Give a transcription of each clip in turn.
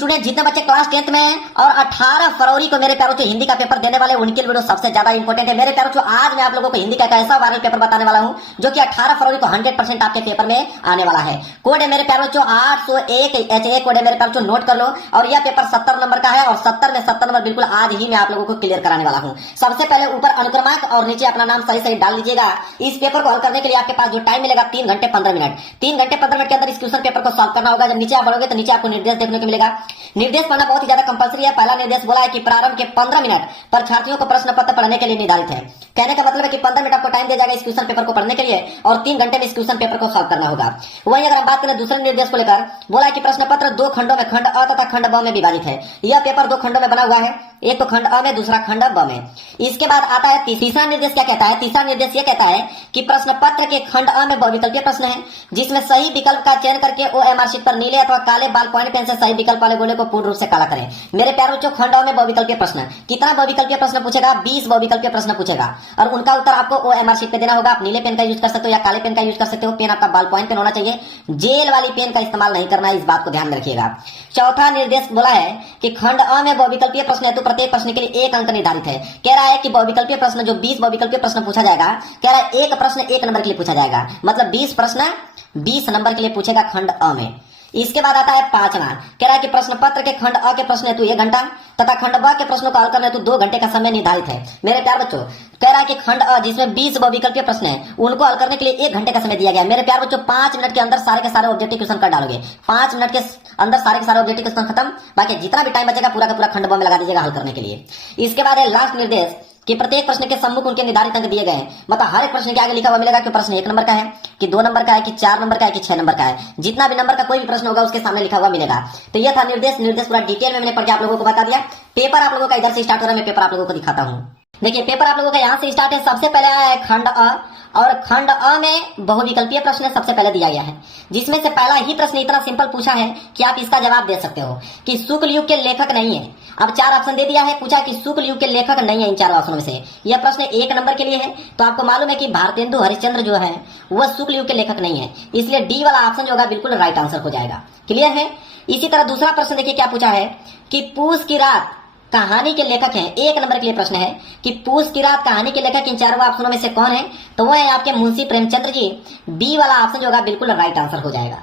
Student जितने बच्चे class 10th में हैं और 18 फरवरी को मेरे प्यारों हिंदी का पेपर देने वाले उनके वीडियो सबसे ज्यादा इंपॉर्टेंट है। मेरे प्यारों आज मैं आप लोगों को हिंदी का एक ऐसा वायरल पेपर बताने वाला हूं जो कि 18 फरवरी को 100% आपके पेपर में आने वाला है। कोड है मेरे प्यारों 801 HA कोड है मेरे प्यारों, नोट कर लो। और यह पेपर 70 नंबर का है और 70 में 70 नंबर बिल्कुल आज ही मैं आप लोगों को क्लियर कराने वाला हूं। सबसे पहले ऊपर अनुक्रमांक और नीचे अपना नाम सही सही डाल लीजिएगा। इस पेपर को हल करने के लिए आपके पास जो टाइम मिलेगा 3 घंटे 15 मिनट। 3 घंटे 15 मिनट के अंदर इस क्वेश्चन पेपर को सॉल्व करना होगा। जब नीचे आप बढ़ोगे तो नीचे आपको निर्देश देखने को मिलेगा। निर्देश पढ़ना बहुत ही ज्यादा कंपलसरी है। पहला निर्देश बोला है कि प्रारंभ के 15 मिनट परीक्षार्थियों को प्रश्न पत्र पढ़ने के लिए निर्धारित है। कहने का मतलब है कि 15 मिनट आपको टाइम दिया जाएगा इस क्वेश्चन पेपर को पढ़ने के लिए और 3 घंटे में इस क्वेश्चन पेपर को सॉल्व करना होगा। वहीं अगर हम बात करें दूसरे निर्देश को लेकर, बोला है कि प्रश्न पत्र 2 खंडों में, खंड अ तथा खंड ब में विभाजित है। यह पेपर 2 खंडों में बना हुआ है, एक तो खंड अ में, दूसरा खंड ब में। इसके बाद आता है तीसरा निर्देश। क्या कहता है? तीसरा निर्देश यह कहता है कि प्रश्न पत्र के खंड अ में बहुविकल्पीय प्रश्न है जिसमें सही विकल्प का चयन करके OMR शीट पर नीले अथवा काले बाल पॉइंट पेन से सही विकल्प वाले गोले को पूर्ण रूप से काला करें। मेरे प्यारे बच्चों, खंड अ में बहुविकल्पीय प्रश्न, कितना बहुविकल्पीय प्रश्न पूछेगा? 20 बहुविकल्पीय प्रश्न पूछेगा और उनका उत्तर आपको OMR शीट पे देना होगा। आप नीले पेन का यूज कर सकते हो या काले पेन का यूज कर सकते हो। पेन आपका बाल पॉइंट पेन होना चाहिए, जेल वाली पेन का इस्तेमाल नहीं करना है, इस बात को ध्यान में रखिएगा। चौथा निर्देश बोला है कि खंड अ में बहुविकल्पीय प्रश्न है तो प्रत्येक प्रश्न के लिए 1 अंक निर्धारित है। कह रहा है कि बहुविकल्पीय प्रश्न जो 20 बहुविकल्पीय प्रश्न पूछा जाएगा, कह रहा है एक प्रश्न 1 नंबर के लिए पूछा जाएगा, मतलब 20 प्रश्न 20 नंबर के लिए पूछेगा खंड अ में। इसके बाद आता है पांचवा, कह रहा है कि प्रश्न पत्र के खंड अ के प्रश्न हेतु 1 घंटा तथा खंड ब के प्रश्नों का हल करने हेतु 2 घंटे का समय निर्धारित है। मेरे प्यार बच्चों, कह रहा है कि खंड अ जिसमें 20 बहुविकल्पीय प्रश्न है उनको हल करने के लिए 1 घंटे का समय दिया गया है। मेरे प्यार बच्चों, 5 मिनट के अंदर सारे के सारे ऑब्जेक्टिव क्वेश्चन कर डालोगे। 5 मिनट के अंदर सारे के सारे ऑब्जेक्टिव क्वेश्चन खत्म, बाकी जितना भी टाइम बचेगा पूरा का पूरा खंड ब में लगा दीजिएगा हल करने के लिए। इसके बाद है लास्ट निर्देश कि प्रत्येक प्रश्न के सम्मुख उनके निर्धारित अंक दिए गए हैं। मतलब हर एक प्रश्न के आगे लिखा हुआ मिलेगा कि प्रश्न 1 नंबर का है, कि 2 नंबर का है, कि 4 नंबर का है, कि 6 नंबर का है। जितना भी नंबर का कोई भी प्रश्न होगा उसके सामने लिखा हुआ मिलेगा। तो यह था निर्देश पूरा डिटेल में मैंने पढ़ के आप लोगों को बता दिया। पेपर आप लोगों का इधर से स्टार्ट हो रहा है, मैं पेपर आप लोगों को दिखाता हूँ। देखिए पेपर आप लोगों का यहाँ से स्टार्ट है। सबसे पहले आया है खंड अ और खंड अ में बहुविकल्पीय प्रश्न सबसे पहले दिया गया है, जिसमें से पहला ही प्रश्न इतना सिंपल पूछा है कि आप इसका जवाब दे सकते हो कि शुक्ल युग के लेखक नहीं है। अब 4 ऑप्शन दे दिया है, पूछा कि शुक्ल युग के लेखक नहीं है इन 4 ऑप्शनों में से। यह प्रश्न 1 नंबर के लिए है। तो आपको मालूम है कि भारतेंदु हरिश्चंद्र जो है वह शुक्ल युग के लेखक नहीं है, इसलिए डी वाला ऑप्शन जो होगा बिल्कुल राइट आंसर हो जाएगा। क्लियर है? इसी तरह दूसरा प्रश्न देखिए क्या पूछा है कि पूस की रात कहानी के लेखक हैं। 1 नंबर के लिए प्रश्न है कि पूस की रात कहानी के लेखक इन 4 ऑप्शनों में से कौन है? तो वो है आपके मुंशी प्रेमचंद्र जी। बी वाला ऑप्शन जो होगा बिल्कुल राइट आंसर हो जाएगा।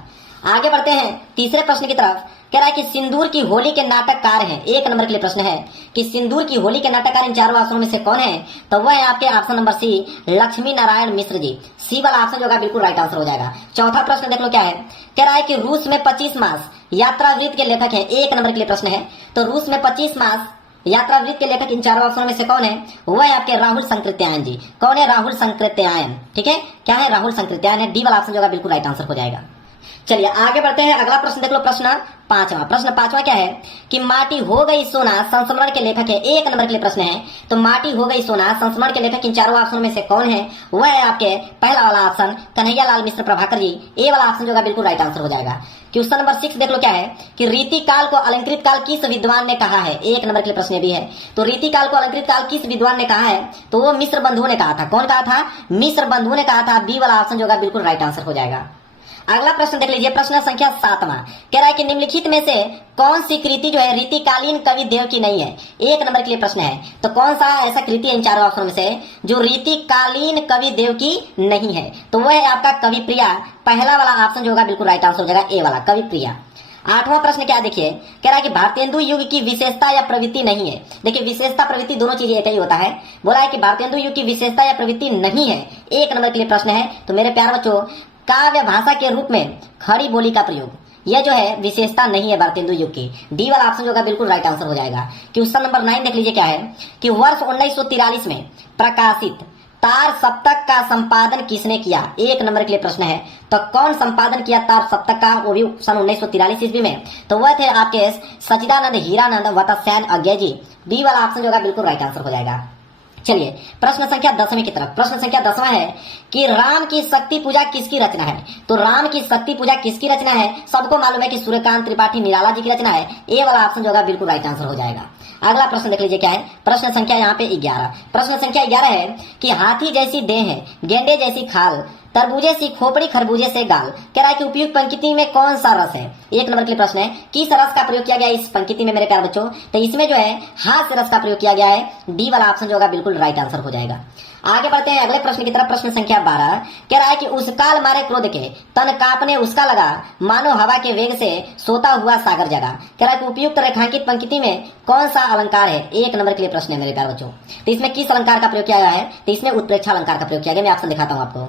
आगे बढ़ते हैं तीसरे प्रश्न की तरफ। कह रहा है कि सिंदूर की होली के नाटककार हैं। 1 नंबर के लिए प्रश्न है कि सिंदूर की होली के नाटककार इन 4 ऑप्शनों में से कौन है? तो वह है आपके option number C, Lakshmi Narayan Mishra ji. C वाला ऑप्शन जो होगा बिल्कुल राइट आंसर हो जाएगा। चौथा प्रश्न देख लो क्या है। कह रहा है कि रूस में 25 मास यात्रा वृत्त के लेखक है। 1 नंबर के लिए प्रश्न है। तो रूस में 25 मास यात्रा वृत्त के लेखक इन 4 ऑप्शनों में से कौन है? वह है आपके राहुल संकृत्यायन जी। कौन है? राहुल संकृत्यायन। ठीक है, क्या है? राहुल संकृत्यायन है। डी वाला ऑप्शन जो होगा बिल्कुल राइट आंसर हो जाएगा। चलिए आगे बढ़ते हैं। अगला प्रश्न देख लो, प्रश्न पांचवा क्या है कि माटी हो गई सोना संस्मरण के लेखक है। 1 नंबर के लिए प्रश्न है। तो माटी हो गई सोना संस्मरण के लेखक इन 4 ऑप्शनों में से कौन है? वह है आपके पहला वाला ऑप्शन कन्हैया लाल मिश्र प्रभाकर जी। ए वाला ऑप्शन जो होगा बिल्कुल राइट आंसर हो जाएगा। क्वेश्चन नंबर 6 देख लो क्या है कि रीति काल को अलंकृत काल किस विद्वान ने कहा है? 1 नंबर के लिए प्रश्न भी है। तो रीति काल को अलंकृत काल किस विद्वान ने कहा है? तो वो मिश्र बंधुओं ने कहा था। कौन कहा था? मिश्र बंधुओं ने कहा था। बी वाला ऑप्शन जो होगा बिल्कुल राइट आंसर हो जाएगा। अगला प्रश्न देख लीजिए, प्रश्न संख्या 7वां। कह रहा है कि निम्नलिखित में से कौन सी कृति जो है रीतिकालीन कवि देव की नहीं है? 1 नंबर के लिए प्रश्न है। तो कौन सा ऐसा कृति है इन 4 ऑप्शनों में से जो रीतिकालीन कवि देव की नहीं है? तो वह है आपका कवि प्रिया। पहला वाला ऑप्शन जो होगा बिल्कुल राइट आंसर हो जाएगा, ए वाला कवि प्रिया। 8वां प्रश्न क्या देखिए, कह रहा है कि भारतेंदु युग की विशेषता या प्रवृत्ति नहीं है। देखिए विशेषता प्रवृत्ति दोनों चीजें एक ही होता है। बोला है कि भारतेंदु युग की विशेषता या प्रवृत्ति नहीं है। 1 नंबर के लिए प्रश्न है। तो मेरे प्यारे बच्चों, काव्य भाषा के रूप में खड़ी बोली का प्रयोग, यह जो है विशेषता नहीं है भारतेंदु युग की। डी वाला ऑप्शन जो होगा बिल्कुल राइट आंसर हो जाएगा। क्वेश्चन नंबर 9 देख लीजिए क्या है कि वर्ष 1943 में प्रकाशित तार सप्तक का संपादन किसने किया? 1 नंबर के लिए प्रश्न है। तो कौन संपादन किया तार सप्तक का? वो भी सन 1943 ईस्वी में। तो वह थे आपके सचिदानंद हीरानंद वत्सयान अज्ञे जी। डी वाला ऑप्शन जो होगा बिल्कुल राइट आंसर हो जाएगा। चलिए प्रश्न संख्या 10वीं की तरफ। प्रश्न संख्या 10वां है कि राम की शक्ति पूजा किसकी रचना है? तो राम की शक्ति पूजा किसकी रचना है? सबको मालूम है कि सूर्यकांत त्रिपाठी निराला जी की रचना है। ए वाला ऑप्शन जो होगा बिल्कुल राइट आंसर हो जाएगा। अगला प्रश्न देख लीजिए क्या है। प्रश्न संख्या यहाँ पे 11। प्रश्न संख्या 11 है कि हाथी जैसी देह है, गेंडे जैसी खाल, तरबूजे सी खोपड़ी, खरबूजे से गाल। कह रहा है कि उपयुक्त पंक्ति में कौन सा रस है। एक नंबर के लिए प्रश्न है, किस रस का प्रयोग किया गया है इस पंक्ति में मेरे प्यारे बच्चों। तो इसमें जो है हास्य रस का प्रयोग किया गया है। डी वाला ऑप्शन जो होगा बिल्कुल राइट आंसर हो जाएगा। आगे बढ़ते हैं अगले प्रश्न की तरफ। प्रश्न संख्या 12 कह रहा है कि उस काल मारे क्रोध के तन कांपने उसका लगा, मानो हवा के वेग से सोता हुआ सागर जगा। कह रहा है कि उपयुक्त रेखांकित पंक्ति में कौन सा अलंकार है। एक नंबर के लिए प्रश्न है मेरे प्यारे बच्चों। तो इसमें किस अलंकार का प्रयोग किया गया है। तो इसमें उत्प्रेक्षा अलंकार का प्रयोग किया गया। मैं ऑप्शन दिखाता हूं आपको।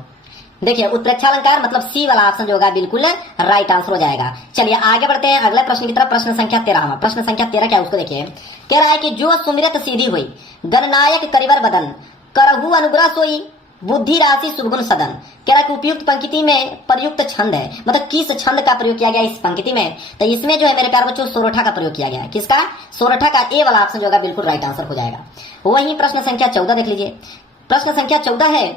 देखिए उत्प्रेक्षा अलंकार मतलब सी वाला ऑप्शन जो होगा बिल्कुल राइट आंसर हो जाएगा। चलिए आगे बढ़ते हैं अगले प्रश्न की तरफ। प्रश्न संख्या 13। प्रश्न संख्या 13 क्या है उसको देखिए। कह रहा है कि जो सुमिरत सीधी हुई, गणनायक करिवर बदन, करहु अनुग्रह सोई, बुद्धि राशि सुगुण सदन। कह रहा है कि उपयुक्त पंक्ति में प्रयुक्त छंद है, मतलब किस छंद का प्रयोग किया गया इस पंक्ति में। तो इसमें जो है मेरे प्यारे बच्चों सोरठा का प्रयोग किया गया है। किसका। सोरठा का। ए वाला ऑप्शन जो होगा बिल्कुल राइट आंसर हो जाएगा। वहीं प्रश्न संख्या 14 देख लीजिए। प्रश्न संख्या 14 है,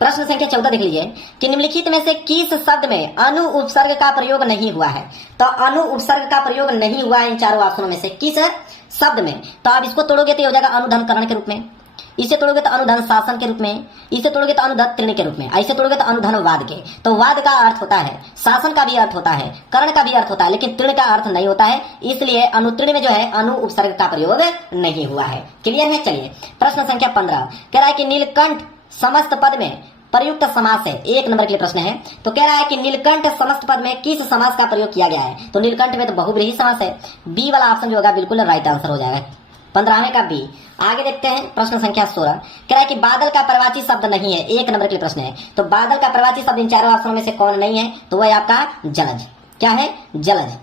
प्रश्न संख्या 14 देख लीजिए कि निम्नलिखित में से किस शब्द में अनु उपसर्ग का प्रयोग नहीं हुआ है। तो अनु उपसर्ग का प्रयोग नहीं हुआ है इन चारों ऑप्शनों में से किस शब्द में। तो आप इसको तोड़ोगे तो ये हो जाएगा अनुधन करण के रूप में, इसे तोड़ोगे तो अनुधन शासन के रूप में, इसे तोड़ोगे तो अनुधन तृण के रूप में, ऐसे तोड़ोगे तो अनुधन वाद के। तो वाद का अर्थ होता है, शासन का भी अर्थ होता है, कर्ण का भी अर्थ होता है, लेकिन तृण का अर्थ नहीं होता है। इसलिए अनुतृण में जो है अनु उपसर्ग का प्रयोग नहीं हुआ है। क्लियर है। चलिए प्रश्न संख्या 15 कह रहा है कि नीलकंठ समस्त पद में प्रयुक्त समास है। एक नंबर के लिए प्रश्न है। तो कह रहा है कि नीलकंठ समस्त पद में किस समास का प्रयोग किया गया है। तो नीलकंठ में तो बहुब्रीहि समास है। बी वाला ऑप्शन जो होगा बिल्कुल राइट आंसर हो जाएगा। 15वें का बी। आगे देखते हैं प्रश्न संख्या 16 कह रहा है कि बादल का प्रवाची शब्द नहीं है। एक नंबर के लिए प्रश्न है। तो बादल का प्रवाची शब्द इन चारों ऑप्शनों में से कौन नहीं है। तो वह आपका जलज। क्या है। जलज।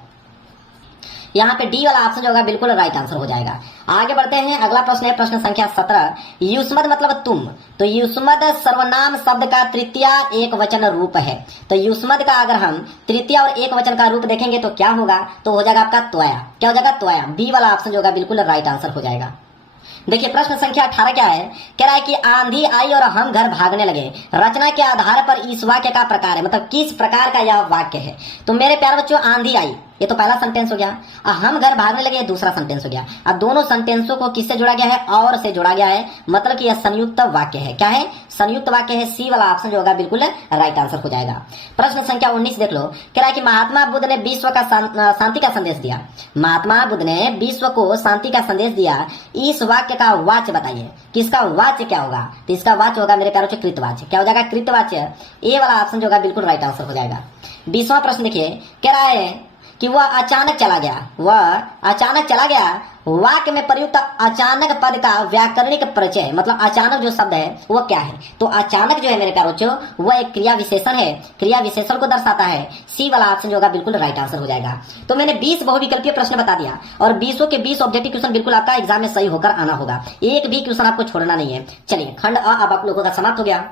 यहाँ पे डी वाला ऑप्शन जो होगा बिल्कुल राइट आंसर हो जाएगा। आगे बढ़ते हैं अगला प्रश्न है प्रश्न संख्या 17। युष्मद मतलब तुम। तो युष्मद सर्वनाम शब्द का तृतीय एक वचन रूप है। तो युष्मद का अगर हम तृतीय और एक वचन का रूप देखेंगे तो क्या होगा। तो हो जाएगा आपका त्वया। क्या हो जाएगा। त्वया। बी वाला ऑप्शन जो होगा बिल्कुल राइट आंसर हो जाएगा। देखिए प्रश्न संख्या 18 क्या है। कह रहा है कि आंधी आई और हम घर भागने लगे। रचना के आधार पर इस वाक्य का प्रकार है, मतलब किस प्रकार का यह वाक्य है। तो मेरे प्यारे बच्चों आंधी आई ये तो पहला सेंटेंस हो गया, और हम घर भागने लगे ये दूसरा सेंटेंस हो गया। अब दोनों सेंटेंसों को किससे जोड़ा गया है। और से जोड़ा गया है, मतलब कि यह संयुक्त वाक्य है। क्या है। संयुक्त वाक्य है। सी वाला ऑप्शन जो होगा बिल्कुल राइट आंसर हो जाएगा। प्रश्न संख्या 19 देख लो। कह रहा है कि महात्मा बुद्ध ने विश्व का शांति का संदेश दिया। महात्मा बुद्ध ने विश्व को शांति का संदेश दिया। इस वाक्य का वाच्य बताइए। किसका वाच्य क्या होगा। तो इसका वाच्य होगा मेरे प्यारों से कृतवाच्य। क्या हो जाएगा। कृतवाच्य। ए वाला ऑप्शन जो होगा बिल्कुल राइट आंसर हो जाएगा। 20वां प्रश्न देखिए। कह रहा है कि वह अचानक चला गया। वह अचानक चला गया। वाक्य में प्रयुक्त अचानक पद का व्याकरणिक परिचय, मतलब अचानक जो शब्द है वह क्या है। तो अचानक जो है मेरे प्यारे बच्चों वह एक क्रिया विशेषण है। क्रिया विशेषण को दर्शाता है। सी वाला ऑप्शन जो होगा बिल्कुल राइट आंसर हो जाएगा। तो मैंने 20 बहुविकल्पीय प्रश्न बता दिया और 20 के 20 ऑब्जेक्टिव क्वेश्चन बिल्कुल आपका एग्जाम में सही होकर आना होगा। एक भी क्वेश्चन आपको छोड़ना नहीं है। चलिए खंड अ अब आप लोगों का समाप्त हो गया।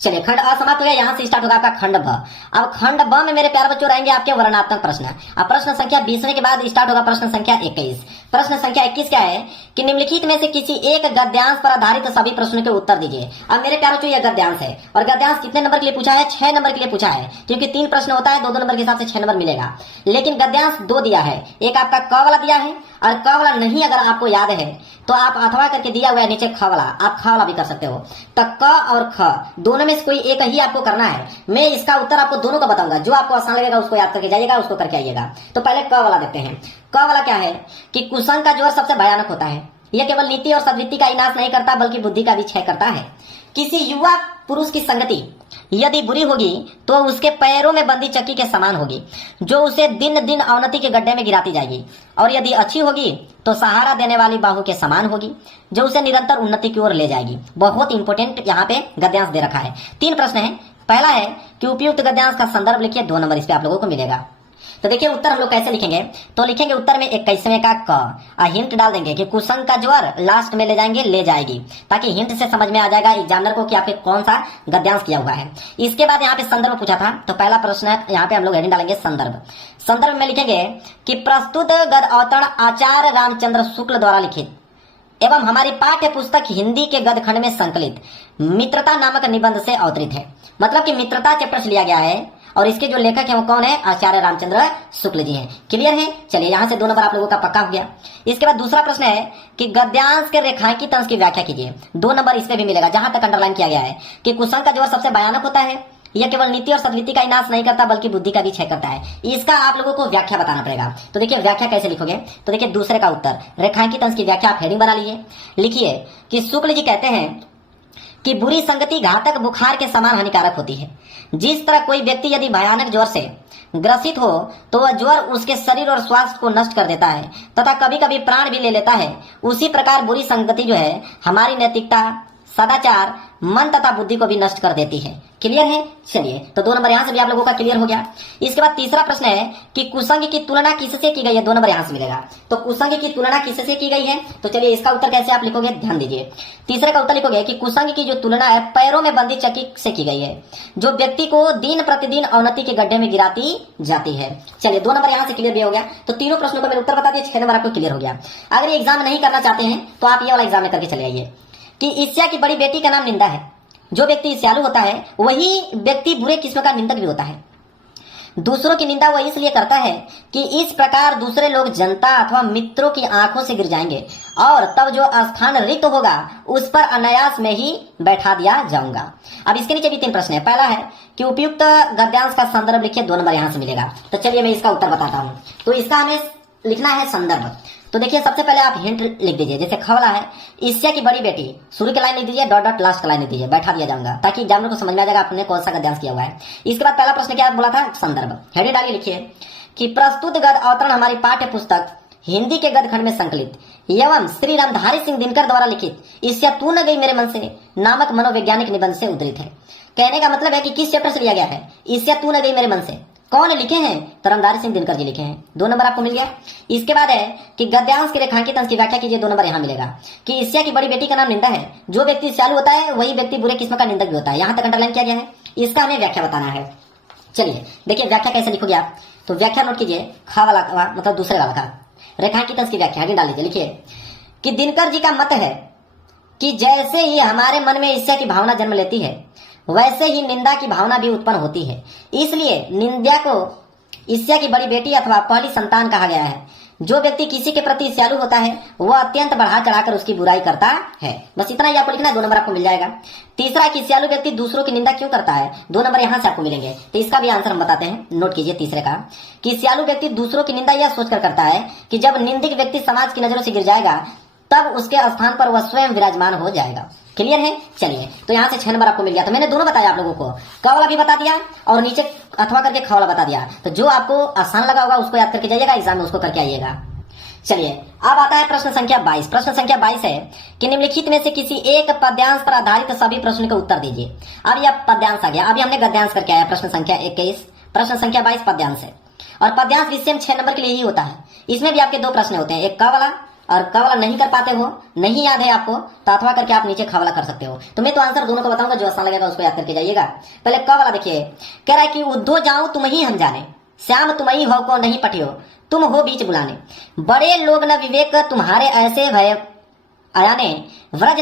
चलिए खंड अ समाप्त हो गया। यहां से स्टार्ट होगा आपका खंड ब। अब खंड ब में मेरे प्यारे बच्चों रहेंगे आपके वर्णनात्मक प्रश्न। अब प्रश्न संख्या 20 के बाद स्टार्ट होगा प्रश्न संख्या 21। प्रश्न संख्या 21 क्या है कि निम्नलिखित में से किसी एक गद्यांश पर आधारित सभी प्रश्नों के उत्तर दीजिए। अब मेरे प्यारे बच्चों यह गद्यांश है और गद्यांश कितने नंबर के लिए पूछा है। 6 नंबर के लिए पूछा है, क्योंकि 3 प्रश्न होता है 2-2 नंबर के हिसाब से 6 नंबर मिलेगा। लेकिन गद्यांश 2 दिया है। एक आपका क वाला दिया है और क वाला नहीं अगर आपको याद है तो आप अथवा करके दिया हुआ है नीचे ख वाला, आप ख वाला भी कर सकते हो। तो क और ख दोनों में से कोई एक ही आपको करना है। मैं इसका उत्तर आपको दोनों का बताऊंगा, जो आपको आसान लगेगा उसको याद करके जाइएगा, उसको करके आइएगा। तो पहले क वाला देखते हैं। क वाला क्या है कि कुसंग का ज्वर सबसे भयानक होता है। यह केवल नीति और सद्वृत्ति का विनाश नहीं करता बल्कि बुद्धि का भी क्षय करता है। किसी युवा पुरुष की संगति यदि बुरी होगी तो उसके पैरों में बंदी चक्की के समान होगी, जो उसे दिन दिन अवनति के गड्ढे में गिराती जाएगी, और यदि अच्छी होगी तो सहारा देने वाली बाहु के समान होगी, जो उसे निरंतर उन्नति की ओर ले जाएगी। बहुत इंपोर्टेंट यहाँ पे गद्यांश दे रखा है। 3 प्रश्न है। पहला है कि उपयुक्त गद्यांश का संदर्भ लिखिए, 2 नंबर इस पे आप लोगों को मिलेगा। तो देखिए उत्तर हम लोग कैसे लिखेंगे। तो लिखेंगे उत्तर में 21वें का क, हिंट डाल देंगे कि कुसंग का ज्वर लास्ट में ले जाएंगे ले जाएगी, ताकि हिंट से समझ में आ जाएगा एग्जामिनर को कि आपके कौन सा गद्यांश किया हुआ है। इसके बाद यहाँ पे संदर्भ पूछा था, तो पहला प्रश्न है यहाँ पे हम लोग हेडिंग डालेंगे संदर्भ। संदर्भ में लिखेंगे कि प्रस्तुत गद अवतरण आचार्य रामचंद्र शुक्ल द्वारा लिखित एवं हमारी पाठ्य पुस्तक हिंदी के गद खंड में संकलित मित्रता नामक निबंध से अवतरित है। मतलब कि मित्रता चैप्टर से लिया गया है और इसके जो लेखक हैं वो कौन है? आचार्य रामचंद्र शुक्ल जी हैं। क्लियर है? चलिए यहां से 2 नंबर आप लोगों का पक्का हो गया। इसके बाद दूसरा प्रश्न है कि गद्यांश के रेखांकित अंश की व्याख्या कीजिए। 2 नंबर इसमें भी मिलेगा, जहां तक अंडरलाइन किया गया है कि कुसंग का जोर सबसे भयानक होता है, यह केवल नीति और सद्विति का ही नाश नहीं करता बल्कि बुद्धि का भी क्षय करता है। इसका आप लोगों को व्याख्या बताना पड़ेगा। तो देखिए व्याख्या कैसे लिखोगे, तो देखिए दूसरे का उत्तर रेखांकित अंश की व्याख्या आप हेडिंग बना लीजिए। लिखिए कि शुक्ल जी कहते हैं कि बुरी संगति घातक बुखार के समान हानिकारक होती है। जिस तरह कोई व्यक्ति यदि भयानक ज्वर से ग्रसित हो तो वह ज्वर उसके शरीर और स्वास्थ्य को नष्ट कर देता है तथा कभी कभी प्राण भी ले लेता है, उसी प्रकार बुरी संगति जो है हमारी नैतिकता, सदाचार, मन तथा बुद्धि को भी नष्ट कर देती है। क्लियर है? चलिए तो 2 नंबर यहां से भी आप लोगों का क्लियर हो गया। इसके बाद तीसरा प्रश्न है कि कुसंग की तुलना किससे की गई है? 2 नंबर यहां से मिलेगा। तो कुसंग की तुलना किससे की गई है? तो चलिए इसका उत्तर कैसे आप लिखोगे, ध्यान दीजिए। तीसरे का उत्तर लिखोगे कि कुसंग की जो तुलना है पैरों में बंदी चक्की से की गई है, जो व्यक्ति को दिन प्रतिदिन अवनति के गड्ढे में गिराती जाती है। चलिए 2 नंबर यहां से क्लियर भी हो गया। तो तीनों प्रश्नों का मैंने उत्तर बता दिया, 6 नंबर आपको क्लियर हो गया। अगर ये एग्जाम नहीं करना चाहते हैं तो आप ये वाला एग्जाम में करके चले आइए कि ईर्ष्या की बड़ी बेटी का नाम निंदा है। जो व्यक्ति ईर्ष्यालु होता है वही व्यक्ति बुरे किस्म का निंदक भी होता है। दूसरों की निंदा वह इसलिए करता है कि इस प्रकार दूसरे लोग जनता अथवा मित्रों की आंखों से गिर जाएंगे और तब जो स्थान रिक्त होगा उस पर अनायास में ही बैठा दिया जाऊंगा। अब इसके नीचे भी 3 प्रश्न है। पहला है कि उपयुक्त गद्यांश का संदर्भ लिखिए, 2 नंबर यहां से मिलेगा। तो चलिए मैं इसका उत्तर बताता हूं। तो इसका हमें लिखना है संदर्भ। तो देखिए सबसे पहले आप हिंट लिख दीजिए, जैसे खवला है ईर्ष्या की बड़ी बेटी, शुरू की लाइन लिख दीजिए, डॉट डॉट लास्ट का लाइन लिख दीजिए, बैठा दिया जाऊंगा ताकि एग्जामिनर को समझ में आ जाएगा आपने कौन सा गद्यांश किया हुआ है। इसके बाद पहला प्रश्न क्या बोला था? संदर्भ। हेडिंग डालिए, लिखिए कि प्रस्तुत गद्य अवतरण हमारी पाठ्य पुस्तक हिंदी के गद्य खंड में संकलित एवं श्री रामधारी सिंह दिनकर द्वारा लिखित ईर्ष्या तू न गई मेरे मन से नामक मनोवैज्ञानिक निबंध से उद्धृत है। कहने का मतलब है कि किस चैप्टर से लिया गया है? ईर्ष्या तू न गई मेरे मन से। कौन लिखे हैं? तो रामधारी सिंह दिनकर जी लिखे हैं। 2 नंबर आपको मिल गया। इसके बाद है कि गद्यांश के रेखांकित अंश की व्याख्या कीजिए, 2 नंबर यहां मिलेगा कि ईर्ष्या की बड़ी बेटी का नाम निंदा है। जो व्यक्ति ईर्ष्यालु होता है वही व्यक्ति बुरे किस्म का निंदक भी होता है। यहां तक अंडरलाइन किया गया है, इसका हमें व्याख्या बताना है। चलिए देखिए व्याख्या कैसे लिखोगे आप, तो व्याख्या नोट कीजिए, खा वाला मतलब दूसरे वाला का रेखांकित अंश की व्याख्या डाल लीजिए। लिखिए कि दिनकर जी का मत है कि जैसे ही हमारे मन में ईर्ष्या की भावना जन्म लेती है वैसे ही निंदा की भावना भी उत्पन्न होती है। इसलिए निंदा को ईर्ष्या की बड़ी बेटी अथवा पहली संतान कहा गया है। जो व्यक्ति किसी के प्रति ईर्ष्यालु होता है वह अत्यंत बढ़ा चढ़ाकर उसकी बुराई करता है। बस इतना ही आपको लिखना है, 2 नंबर आपको मिल जाएगा। तीसरा कि ईर्ष्यालु व्यक्ति दूसरों की निंदा क्यों करता है? 2 नंबर यहां से आपको मिलेंगे। तो इसका भी आंसर हम बताते हैं, नोट कीजिए। तीसरे का कि ईर्ष्यालु व्यक्ति दूसरों की निंदा यह सोचकर करता है कि जब निंदित व्यक्ति समाज की नजरों से गिर जाएगा तब उसके स्थान पर वह स्वयं विराजमान हो जाएगा। क्लियर है? चलिए तो यहां से 6 नंबर आपको मिल गया। तो मैंने दोनों बताया आप लोगों को, क वाला भी बता दिया और नीचे अथवा करके ख वाला बता दिया। तो जो आपको आसान लगा होगा उसको याद करके जाइएगा, एग्जाम में उसको करके आइएगा। चलिए अब आता है प्रश्न संख्या 22। प्रश्न संख्या 22 है कि निम्नलिखित में से किसी एक पद्यांश पर आधारित सभी प्रश्न का उत्तर दीजिए। अब यह पद्यांश आ गया, अभी हमने गद्यांश करके आया प्रश्न संख्या 21, प्रश्न संख्या 22 पद्यांश है। और पद्यांश विषय में 6 नंबर के लिए ही होता है। इसमें भी आपके 2 प्रश्न होते हैं, एक क वाला और क वाला नहीं कर पाते हो, नहीं याद है आपको तो अथवा करके आप नीचे ख वाला कर सकते हो। तो मैं तो आंसर दोनों को बताऊंगा, जो आसान लगेगा उसको याद करके जाइएगा। पहले क वाला देखिए, कह रहा है कि उद्धो जाऊं तुम ही हम जाने, श्याम तुम ही हो को नहीं पटियो, तुम हो बीच बुलाने, बड़े लोग न विवेक तुम्हारे ऐसे भय अयाने, व्रज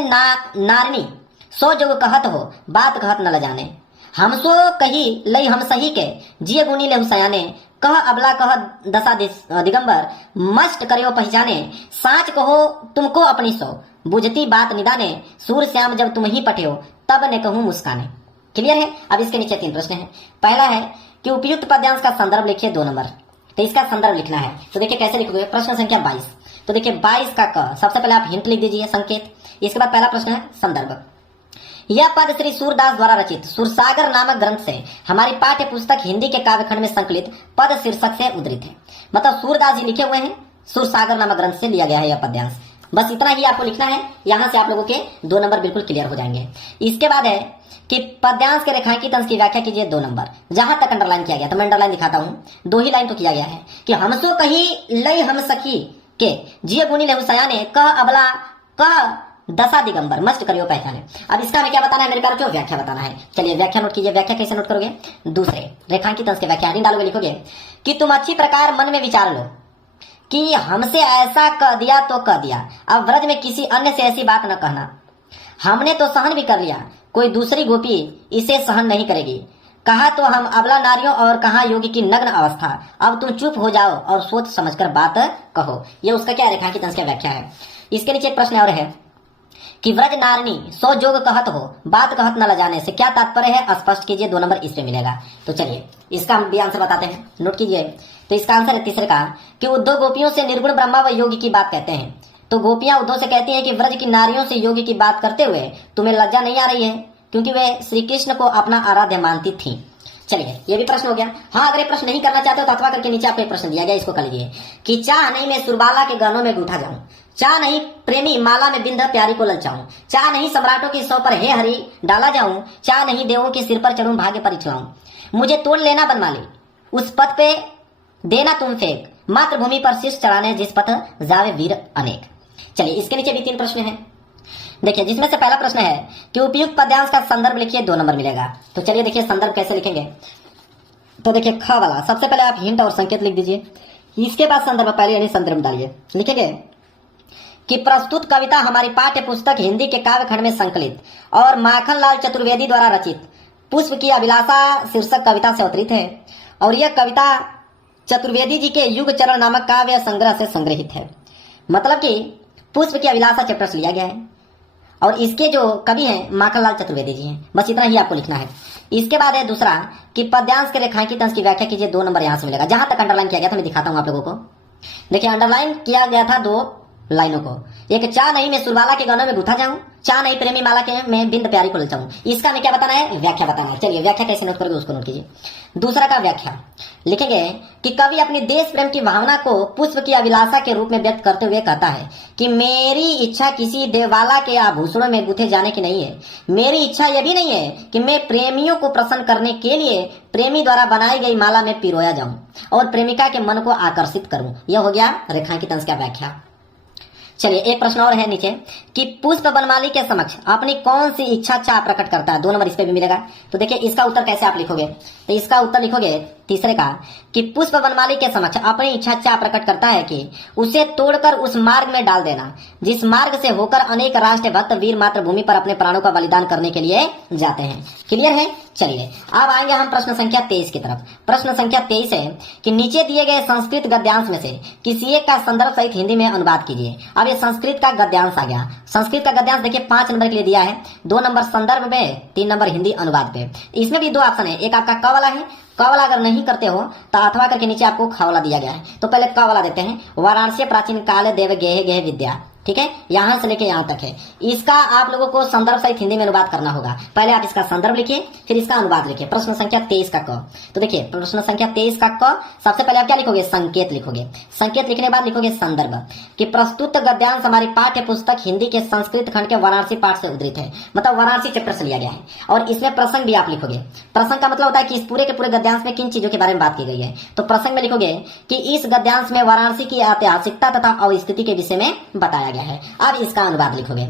नारनी सो जो कहत हो बात कहत न ल जाने, हमसो कही लई हम सही के जिय गुनी ले सयाने, कह अबला कह दशा दिगंबर मस्ट करियो पहचाने, साच कहो तुमको अपनी सो बुझती बात निदाने, सूर श्याम जब तुम ही पटियो तब ने कहूं मुस्काने। क्लियर है? अब इसके नीचे 3 प्रश्न है। पहला है कि उपयुक्त पद्यांश का संदर्भ लिखिए, 2 नंबर। तो इसका संदर्भ लिखना है, तो देखिए कैसे लिखोगे। प्रश्न संख्या 22, तो देखिए 22 का क, सबसे पहले आप हिंट लिख दीजिए, संकेत। इसके बाद पहला प्रश्न है संदर्भ। यह पद श्री सूरदास द्वारा रचित सुरसागर नामक ग्रंथ से हमारी पाठ्य पुस्तक हिंदी के काव्यखंड में संकलित पद शीर्षक से उद्धृत है। मतलब सूरदास जी लिखे हुए हैं, सुरसागर नामक ग्रंथ से लिया गया है यह पद्यांश। बस इतना ही आपको लिखना है, यहां से आप लोगों के 2 नंबर बिल्कुल क्लियर हो जाएंगे। इसके बाद है कि पद्यांश के रेखांकित अंश की व्याख्या कीजिए, 2 नंबर। जहां तक अंडरलाइन किया गया, तो मैं अंडरलाइन दिखाता हूं, 2 ही लाइन तो किया गया है कि हमसो कही लई हम सखी के जिय गुनी ले सयाने, कह अबला कह दशा दिगंबर मस्ट करियो पहचाने। अब इसका हमें क्या बताना है मेरे प्यारों को? व्याख्या बताना है। चलिए व्याख्या नोट कीजिए। व्याख्या कैसे नोट करोगे? दूसरे रेखांकित अंश की व्याख्या नहीं डालोगे, लिखोगे कि तुम अच्छी प्रकार मन में विचार लो कि हमसे ऐसा कह दिया तो कह दिया, अब व्रज में किसी अन्य से ऐसी बात न कहना, हमने तो सहन भी कर लिया, कोई दूसरी गोपी इसे सहन नहीं करेगी, कहा तो हम अबला नारियों और कहा योगी की नग्न अवस्था। अब तुम चुप हो जाओ और सोच समझकर बात कहो। ये उसका क्या रेखांकित अंश की व्याख्या है। इसके नीचे एक प्रश्न और है कि व्रज नारनी सो जोग कहत हो, बात कहत न लजाने से क्या तात्पर्य है, स्पष्ट कीजिए। 2 नंबर इस पे मिलेगा। तो चलिए इसका हम भी आंसर बताते हैं, नोट कीजिए। तो इसका आंसर है तीसरे का कि उद्धव गोपियों से निर्गुण ब्रह्मा व योगी की बात कहते हैं। तो गोपियां उद्धव से कहती हैं कि व्रज की नारियों से योगी की बात करते हुए तुम्हें लज्जा नहीं आ रही है, क्योंकि वे श्री कृष्ण को अपना आराध्य मानती थी। चलिए ये भी प्रश्न हो गया। हाँ, अगर ये प्रश्न नहीं करना चाहते हो तो अथवा करके नीचे आपको प्रश्न दिया गया, इसको कर लीजिए कि चाह नहीं मैं सुरबाला के गहनों में गूंथा जाऊं, चाह नहीं प्रेमी माला में बिंद प्यारी को ललचाऊं, चाह नहीं सम्राटों की सौ पर हे हरि डाला जाऊं, चाह नहीं देवों के सिर पर चढ़ूं भाग्य पर इछलाऊं, मुझे तोड़ लेना बनमाली उस पथ पे देना तुम फेंक, मातृभूमि पर शीश चढ़ाने जिस पथ जावे वीर अनेक। चलिए इसके नीचे भी 3 प्रश्न हैं। देखिए जिसमें से पहला प्रश्न है कि उपयुक्त पद्यांश का संदर्भ लिखिए, 2 नंबर मिलेगा। तो चलिए देखिए संदर्भ कैसे लिखेंगे। तो देखिए ख वाला सबसे पहले आप हिंट और संकेत लिख दीजिए, इसके बाद संदर्भ पहले यानी संदर्भ डालिए। लिखेंगे कि प्रस्तुत कविता हमारी पाठ्य पुस्तक हिंदी के काव्य खंड में संकलित और माखनलाल चतुर्वेदी द्वारा रचित पुष्प की अभिलाषा शीर्षक कविता से अवतरित है, और यह कविता चतुर्वेदी जी के युग चरण नामक काव्य संग्रह से संग्रहित है। मतलब कि पुष्प की अभिलाषा चैप्टर से लिया गया है, और इसके जो कवि हैं माखनलाल चतुर्वेदी जी हैं। बस इतना ही आपको लिखना है। इसके बाद है दूसरा कि पद्यांश के रेखांकित अंश की व्याख्या कीजिए, 2 नंबर यहां से मिलेगा। जहां तक अंडरलाइन किया गया था मैं दिखाता हूं आप लोगों को। देखिए अंडरलाइन किया गया था 2 लाइनों को, एक चाह नहीं मैं सुरबाला के गहनों में गूंथा जाऊं, चाह नहीं प्रेमी माला के मैं बिंद प्यारी को ललचाऊं। इसका हमें क्या बताना है, व्याख्या बताना है। चलिए व्याख्या कैसे नोट करोगे उसको नोट कीजिए। दूसरा का व्याख्या लिखेंगे कि कवि अपनी देश प्रेम की भावना को पुष्प की अभिलाषा के रूप में व्यक्त करते हुए कहता है कि मेरी इच्छा किसी देवाला के आभूषणों में गूंथे जाने की नहीं है, मेरी इच्छा यह भी नहीं है कि मैं प्रेमियों को प्रसन्न करने के लिए प्रेमी द्वारा बनाई गई माला में पिरोया जाऊं और प्रेमिका के मन को आकर्षित करूं। यह हो गया रेखांकित अंश का व्याख्या। चलिए एक प्रश्न और है नीचे कि पुष्प बनमाली के समक्ष अपनी कौन सी इच्छा चाह प्रकट करता है, 2 नंबर इस पे भी मिलेगा। तो देखिए इसका उत्तर कैसे आप लिखोगे, तो इसका उत्तर लिखोगे तीसरे का कि पुष्प बनमाली के समक्ष अपनी इच्छा चाह प्रकट करता है कि उसे तोड़कर उस मार्ग में डाल देना जिस मार्ग से होकर अनेक राष्ट्र भक्त वीर मातृभूमि पर अपने प्राणों का बलिदान करने के लिए जाते हैं। क्लियर है। चलिए अब आएंगे हम प्रश्न संख्या 23 की तरफ। प्रश्न संख्या 23 है कि नीचे दिए गए संस्कृत गद्यांश में से किसी एक का संदर्भ सहित हिंदी में अनुवाद कीजिए। अब ये संस्कृत का गद्यांश आ गया। संस्कृत का गद्यांश देखिए 5 नंबर के लिए दिया है, 2 नंबर संदर्भ में, 3 नंबर हिंदी अनुवाद पे। इसमें भी 2 ऑप्शन है, एक आपका क वाला है, क वाला अगर नहीं करते हो तो अथवा करके नीचे आपको ख वाला दिया गया है। तो पहले क वाला देते हैं, वाराणसी प्राचीन काल देव गेह गेह विद्या। ठीक है, यहां से लेके यहां तक है। इसका आप लोगों को संदर्भ सहित हिंदी में अनुवाद करना होगा। पहले आप इसका संदर्भ लिखिए, फिर इसका अनुवाद लिखिए। प्रश्न संख्या 23 का क। तो देखिए प्रश्न संख्या 23 का क, सबसे पहले आप क्या लिखोगे, संकेत लिखोगे। संकेत लिखने के बाद लिखोगे संदर्भ कि प्रस्तुत गद्यांश हमारी पाठ्य पुस्तक हिंदी के संस्कृत खंड के वाराणसी पाठ से उद्धृत है, मतलब वाराणसी चैप्टर से लिया गया है। और इसमें प्रसंग भी आप लिखोगे। प्रसंग का मतलब होता है कि इस पूरे के पूरे गद्यांश में किन चीजों के बारे में बात की गई है। तो प्रसंग में लिखोगे कि इस गद्यांश में वाराणसी की ऐतिहासिकता तथा अवस्थिति के विषय में बताया गया है। अब इसका अनुवाद लिखोगे।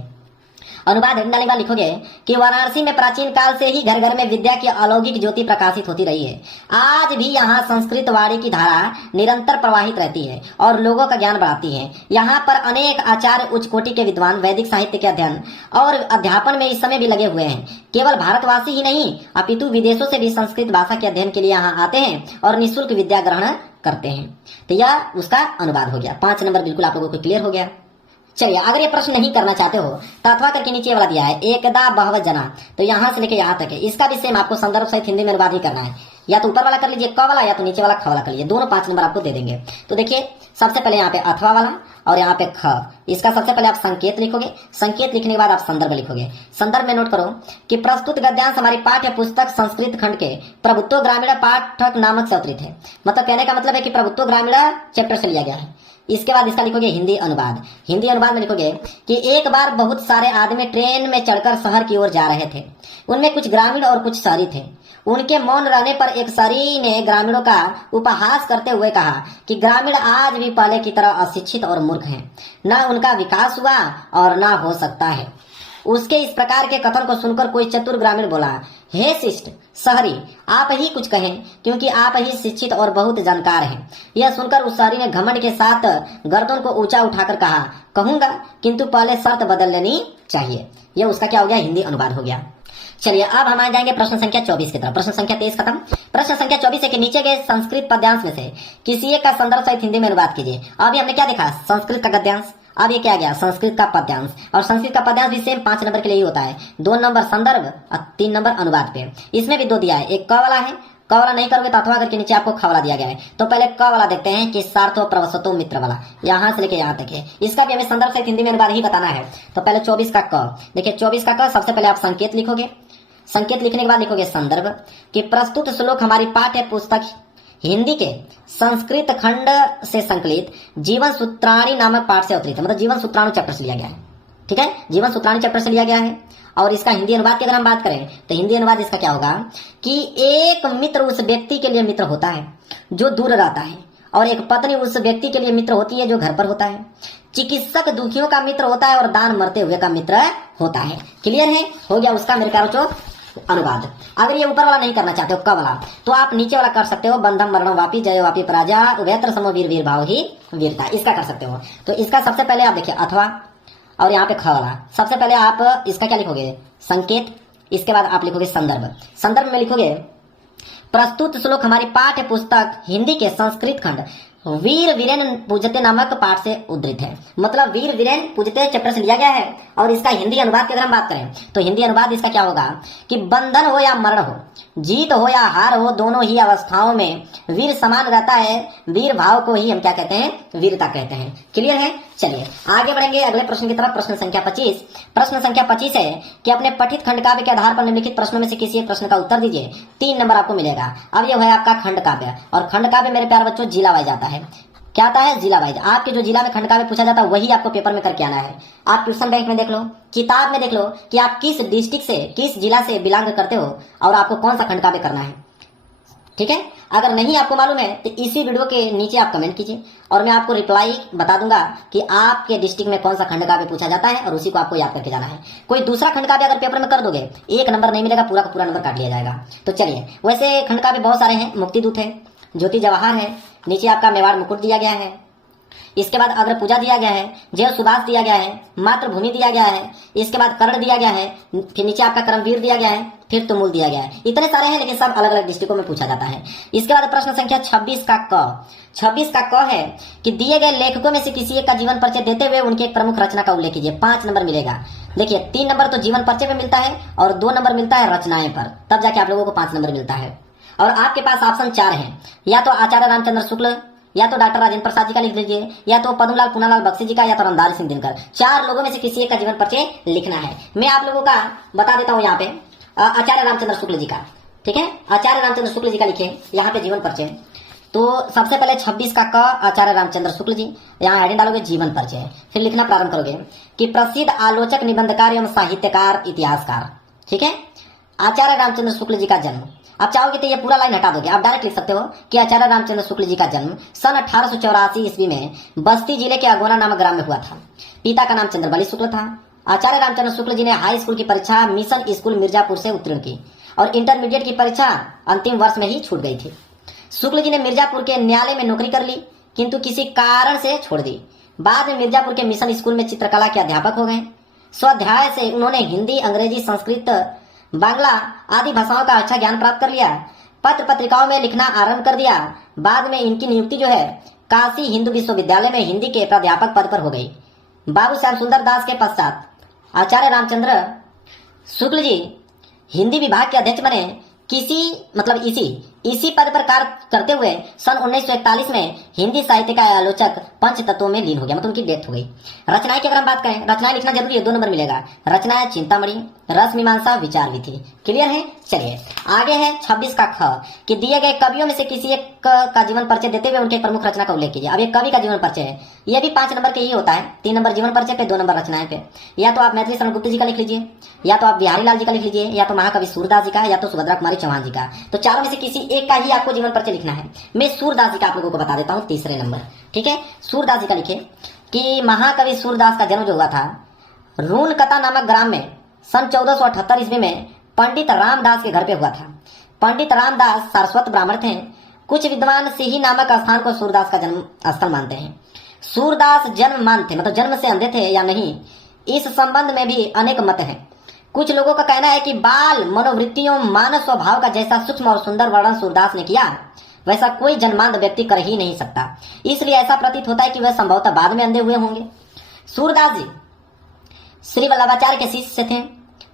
अनुवाद डालने के बाद लिखोगे कि वाराणसी में प्राचीन काल से ही घर घर में विद्या की अलौकिक ज्योति प्रकाशित होती रही है। आज भी यहाँ संस्कृत वाणी की धारा निरंतर प्रवाहित रहती है और लोगों का ज्ञान बढ़ाती है। यहाँ पर अनेक आचार्य उच्च कोटि के विद्वान वैदिक साहित्य के अध्ययन और अध्यापन में इस समय भी लगे हुए हैं। केवल भारतवासी ही नहीं अपितु विदेशों से भी संस्कृत भाषा के अध्ययन के लिए यहाँ आते हैं और निःशुल्क विद्या ग्रहण करते हैं। तो यह उसका अनुवाद हो गया। 5 नंबर बिल्कुल आप लोगों को क्लियर हो गया। चलिए अगर ये प्रश्न नहीं करना चाहते हो तो अथवा करके नीचे वाला दिया है एकदा बहव जना, तो यहां से लेके यहां तक है। इसका भी सेम आपको संदर्भ सहित हिंदी में अनुवाद ही करना है। या तो ऊपर वाला कर लीजिए क वाला, या तो नीचे वाला ख वाला कर लीजिए। दोनों 5 नंबर आपको दे देंगे। तो देखिए सबसे पहले यहाँ पे अथवा वाला और यहाँ पे ख, इसका सबसे पहले आप संकेत लिखोगे। संकेत लिखने के बाद आप संदर्भ लिखोगे। संदर्भ में नोट करो कि प्रस्तुत गद्यांश हमारी पाठ्य पुस्तक संस्कृत खंड के प्रभुत्व ग्रामीण पाठक नामक से अवतरित है। मतलब कहने का मतलब है कि प्रभुत्व ग्रामीण चैप्टर से लिया गया है। इसके बाद इसका लिखोगे हिंदी अनुवाद। हिंदी अनुवाद में लिखोगे कि एक बार बहुत सारे आदमी ट्रेन में चढ़कर शहर की ओर जा रहे थे। उनमें कुछ ग्रामीण और कुछ शहरी थे। उनके मौन रहने पर एक शहरी ने ग्रामीणों का उपहास करते हुए कहा कि ग्रामीण आज भी पहले की तरह अशिक्षित और मूर्ख हैं, न उनका विकास हुआ और न हो सकता है। उसके इस प्रकार के कथन को सुनकर कोई चतुर ग्रामीण बोला, हे शिष्ट शहरी, आप ही कुछ कहें, क्योंकि आप ही शिक्षित और बहुत जानकार हैं। यह सुनकर उस शहरी ने घमंड के साथ गर्दन को ऊंचा उठाकर कहा, कहूंगा, किंतु पहले शर्त बदल लेनी चाहिए। यह उसका क्या हो गया, हिंदी अनुवाद हो गया। चलिए अब हम आ जाएंगे प्रश्न संख्या 24 की तरफ। प्रश्न संख्या 23 खत्म। प्रश्न संख्या 24 है कि नीचे के संस्कृत पद्यांश में से किसी एक का संदर्भ सहित हिंदी में अनुवाद कीजिए। अभी हमने क्या देखा, संस्कृत का गद्यांश, अब ये क्या गया, संस्कृत का पद्यांश। और संस्कृत का पद्यांश भी सेम 5 नंबर के लिए ही होता है, 2 नंबर संदर्भ और 3 नंबर अनुवाद पे। इसमें भी 2 दिया है, एक क वाला है, क वाला नहीं करोगे तो अथवा करके नीचे आपको ख वाला दिया गया है। तो पहले क वाला देखते हैं कि सार्थो प्रवसतो मित्र वाला, यहां से लेके यहां तक है, इसका भी हमें संदर्भ सहित हिंदी में अनुवाद ही बताना है। तो पहले 24 का क, देखिए 24 का क, सबसे पहले आप संकेत लिखोगे। संकेत लिखने के बाद लिखोगे संदर्भ, कि प्रस्तुत श्लोक हमारी पाठ्य पुस्तक हिंदी के संस्कृत खंड से संकलित जीवन सूत्राणी नामक पाठ से अवतरित है। मतलब जीवन सूत्राणु चैप्टर से लिया गया है, ठीक है, जीवन सूत्राणु चैप्टर से लिया गया है। और इसका हिंदी अनुवाद की अगर हम बात करें तो हिंदी अनुवाद इसका क्या होगा कि एक मित्र उस व्यक्ति के लिए मित्र होता है जो दूर रहता है, और एक पत्नी उस व्यक्ति के लिए मित्र होती है जो घर पर होता है। चिकित्सक दुखियों का मित्र होता है और दान मरते हुए का मित्र होता है। क्लियर है, हो गया उसका मेरे प्यारों चो अनुवाद। अगर ये ऊपर वाला नहीं करना चाहते हो क वाला, तो आप नीचे वाला कर सकते हो, बंधम मरणम वापी जय वापी पराजय उभयत्र समो वीर वीर भाव ही वीरता, इसका कर सकते हो। तो इसका सबसे पहले आप देखिए अथवा, और यहाँ पे ख वाला, सबसे पहले आप इसका क्या लिखोगे, संकेत, इसके बाद आप लिखोगे संदर्भ। संदर्भ में लिखोगे प्रस्तुत श्लोक हमारी पाठ्य पुस्तक हिंदी के संस्कृत खंड वीर वीरेन पूजते नामक पाठ से उद्धृत है। मतलब वीर वीरेन पूजते चैप्टर से लिया गया है। और इसका हिंदी अनुवाद की अगर हम बात करें तो हिंदी अनुवाद इसका क्या होगा कि बंधन हो या मरण हो, जीत हो या हार हो, दोनों ही अवस्थाओं में वीर समान रहता है। वीर भाव को ही हम क्या कहते हैं, वीरता कहते हैं। क्लियर है, चलिए आगे बढ़ेंगे अगले प्रश्न की तरफ। प्रश्न संख्या 25। प्रश्न संख्या 25 है कि अपने पठित खंड काव्य के आधार पर निम्नलिखित प्रश्नों में से किसी एक प्रश्न का उत्तर दीजिए। 3 नंबर आपको मिलेगा। अब यह है आपका खंड काव्य, और खंड काव्य मेरे प्यारे बच्चों जिला वाइज आता है। क्या आता है, जिला वाइज। आपके जो जिला में खंड काव्य पूछा जाता है वही आपको पेपर में करके आना है। आप ट्यूशन बैंक में देख लो, किताब में देख लो कि आप किस डिस्ट्रिक्ट से, किस जिला से बिलोंग करते हो और आपको कौन सा खंड काव्य करना है। ठीक है, अगर नहीं आपको मालूम है तो इसी वीडियो के नीचे आप कमेंट कीजिए और मैं आपको रिप्लाई बता दूंगा कि आपके डिस्ट्रिक्ट में कौन सा खंड काव्य पूछा जाता है, और उसी को आपको याद करके जाना है। कोई दूसरा खंड काव्य अगर पेपर में कर दोगे 1 नंबर नहीं मिलेगा, पूरा का पूरा नंबर काट लिया जाएगा। तो चलिए, वैसे खंड काव्य बहुत सारे हैं, मुक्तिदूत है, ज्योति जवाहर है, नीचे आपका मेवाड़ मुकुट दिया गया है, इसके बाद अग्र पूजा दिया गया है, जय सुभाष दिया गया है, मातृभूमि दिया गया है, इसके बाद कर्ण दिया गया है, फिर नीचे आपका कर्मवीर दिया गया है, फिर तुमुल दिया गया है। इतने सारे हैं लेकिन सब अलग अलग डिस्ट्रिक्टों में पूछा जाता है। इसके बाद प्रश्न संख्या 26 का क। 26 का क है कि दिए गए लेखकों में से किसी एक का जीवन परिचय देते हुए उनके एक प्रमुख रचना का उल्लेख कीजिए। 5 नंबर मिलेगा। देखिए 3 नंबर तो जीवन परिचय पे मिलता है और 2 नंबर मिलता है रचनाएं पर, तब जाके आप लोगों को 5 नंबर मिलता है। और आपके पास ऑप्शन 4 है, या तो आचार्य रामचंद्र शुक्ल, या तो डॉक्टर राजेंद्र प्रसाद जी का लिख लीजिए, या तो पद्मलाल पूनालाल बख्शी जी का, या तो रामधारी सिंह दिनकर। 4 लोगों में से किसी एक का जीवन परिचय लिखना है। मैं आप लोगों का बता देता हूँ यहाँ पे आचार्य रामचंद्र शुक्ल जी का। ठीक है, आचार्य रामचंद्र शुक्ल जी का लिखे यहाँ पे जीवन परिचय। तो सबसे पहले 26 का क, आचार्य रामचंद्र शुक्ल जी, यहाँ हेडिंग डालोगे जीवन परिचय, फिर लिखना प्रारंभ करोगे कि प्रसिद्ध आलोचक, निबंधकार एवं साहित्यकार, इतिहासकार। ठीक है, आचार्य रामचंद्र शुक्ल जी का जन्म, आप चाहोगे तो ये पूरा लाइन हटा दोगे, आप डायरेक्ट लिख सकते हो कि आचार्य रामचंद्र शुक्ल जी का जन्म सन 1884 ईस्वी में बस्ती जिले के अगोना नामक ग्राम में हुआ था। पिता का नाम चंद्रबली शुक्ल था। आचार्य रामचंद्र शुक्ल जी ने हाई स्कूल की परीक्षा मिशन स्कूल मिर्जापुर से उत्तीर्ण की और इंटरमीडिएट की परीक्षा अंतिम वर्ष में ही छूट गई थी। शुक्ल जी ने मिर्जापुर के न्यायालय में नौकरी कर ली, किंतु किसी कारण से छोड़ दी। बाद में मिर्जापुर के मिशन स्कूल में चित्रकला के अध्यापक हो गए। स्वाध्याय से उन्होंने हिंदी, अंग्रेजी, संस्कृत, बांग्ला आदि भाषाओं का अच्छा ज्ञान प्राप्त कर लिया। पत्र पत्रिकाओं में लिखना आरंभ कर दिया। बाद में इनकी नियुक्ति जो है काशी हिंदू विश्वविद्यालय में हिंदी के प्राध्यापक पद पर हो गई। बाबू श्याम सुंदर दास के पश्चात आचार्य रामचंद्र शुक्ल जी हिंदी विभाग के अध्यक्ष बने। इसी पद पर कार्य करते हुए सन 1941 में हिंदी साहित्य का आलोचक पंच तत्वों में लीन हो गया, मतलब उनकी डेथ हो गई। रचनाएं की अगर हम बात करें, रचनाएं लिखना जरूरी है, 2 नंबर मिलेगा। रचनाएं चिंतामणि, रस मीमांसा, विचार विधि। क्लियर है, चलिए आगे है 26 का ख कि दिए गए कवियों में से किसी एक का जीवन परिचय देते हुए उनके प्रमुख रचना का उल्लेख कीजिए। अब एक कवि का जीवन परिचय है, यह भी 5 नंबर के ही होता है। 3 नंबर जीवन परिचय पे, 2 नंबर रचनाएं पे। या तो आप मैथिली शरण गुप्त जी का लिख लीजिए, या तो आप बिहारी लाल जी का लिख लीजिए, या तो महाकवि सूरदास जी का, या तो सुभद्रा कुमारी चौहान जी का। तो चारों में से किसी एक का ही आपको जीवन परिचय लिखना है। मैं सूरदास जी का आप लोगों को बता देता हूँ, 3रे नंबर। ठीक है, सूरदास जी का लिखे कि महाकवि सूरदास का जन्म जो हुआ था रूनकता नामक ग्राम में सन 1478 ईस्वी में पंडित रामदास के घर पे हुआ था। पंडित रामदास सारस्वत ब्राह्मण थे। कुछ विद्वान सिही नामक स्थान को सूरदास का जन्म स्थल मानते हैं। सूरदास जन्म मान थे, मतलब जन्म से अंधे थे या नहीं, इस संबंध में भी अनेक मत हैं। कुछ लोगों का कहना है कि बाल मनोवृत्तियों मानव स्वभाव का जैसा सूक्ष्म और सुंदर वर्णन सूरदास ने किया वैसा कोई जन्मांध व्यक्ति कर ही नहीं सकता, इसलिए ऐसा प्रतीत होता है कि वह संभवतः बाद में अंधे हुए होंगे। सूरदास जी श्री वल्लभाचार्य के शिष्य थे।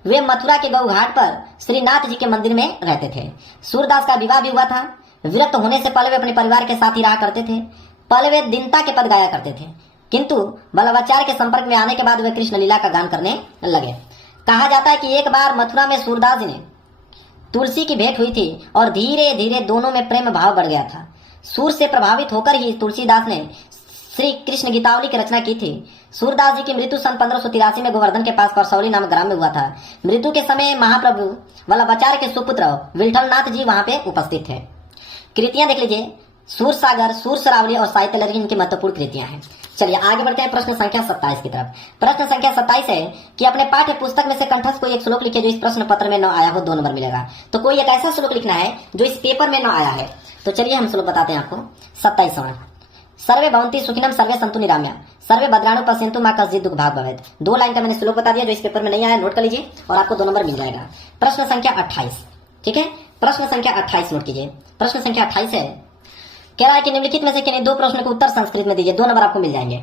वे मथुरा के गौ घाट पर श्रीनाथ जी के मंदिर में रहते थे। सूरदास का विवाह भी हुआ था। विरक्त होने से पहले वे अपने परिवार के साथ ही रहा करते थे। पहले वे दीनता के पद गाया करते थे, किंतु वल्लभाचार्य के संपर्क में आने के बाद वे कृष्ण लीला का गान करने लगे। कहा जाता है कि एक बार मथुरा में सूरदास जी ने तुलसी की भेंट हुई थी और धीरे धीरे दोनों में प्रेम भाव बढ़ गया था। सूर से प्रभावित होकर ही तुलसीदास ने श्री कृष्ण गीतावली की रचना की थी। सूरदास जी की मृत्यु सन 1583 में गोवर्धन के पास परसौली नामक ग्राम में हुआ था। मृत्यु के समय महाप्रभु वल्लभाचार्य के सुपुत्र विठलनाथ जी वहां पे उपस्थित थे। कृतियां देख लीजिए, सूर सागर, सूर सरावली और साहित्य लहरी इनकी महत्वपूर्ण कृतियां हैं। चलिए आगे बढ़ते हैं प्रश्न संख्या 27 की तरफ। प्रश्न संख्या 27 है कि अपने पाठ्य पुस्तक में से कंठस्थ कोई एक श्लोक लिखे जो इस प्रश्न पत्र में न आया हो, 2 नंबर मिलेगा। तो कोई एक ऐसा श्लोक लिखना है जो इस पेपर में न आया है। तो चलिए हम श्लोक बताते हैं आपको। 27वां, सर्वे भवन्ति सुखिनम सर्वे सन्तु निराम्या सर्वे भद्राणु पश्यन्तु मा कश्चित् दुःख भाग् भवेत्। 2 लाइन का मैंने श्लोक बता दिया जो इस पेपर में नहीं आया, नोट कर लीजिए और आपको 2 नंबर मिल जाएगा। प्रश्न संख्या 28, ठीक है, प्रश्न संख्या 28 नोट कीजिए। प्रश्न संख्या 28 है, कह रहा है कि निम्नलिखित में से किन्हीं 2 प्रश्नों के उत्तर संस्कृत में दीजिए, 2 नंबर आपको मिल जाएंगे।